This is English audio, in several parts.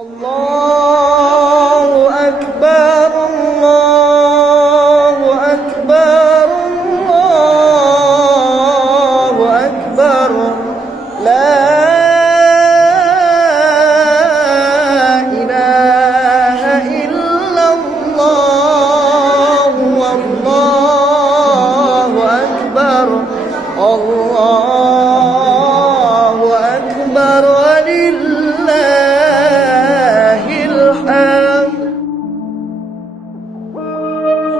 الله أكبر الله أكبر الله أكبر لا إله إلا الله والله أكبر الله أكبر ولله الحمد.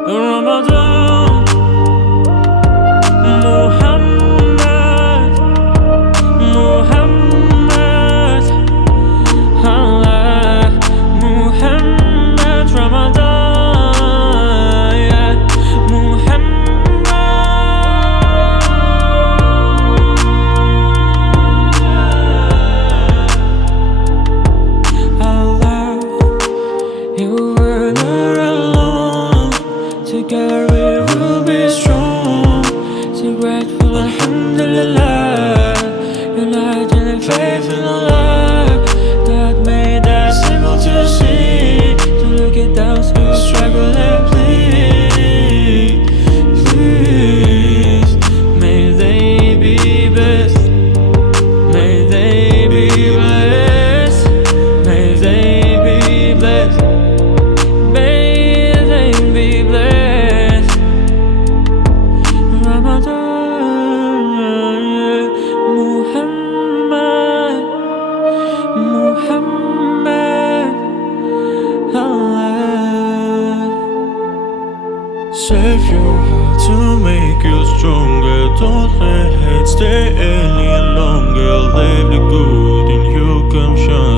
رمضان محمد محمد الله محمد رمضان يا محمد Allah, you were not alone. Together we will be strong. So grateful, alhamdulillah. United in faith in Allah. God made us able to see, to look at those who struggle and plead. Please, may they be blessed. May they be blessed. May they be blessed. May they be blessed. Ramadan, Muhammad, Muhammad, Allah. Save your heart to make you stronger. Don't let hate stay any longer. Let the good in you come shine.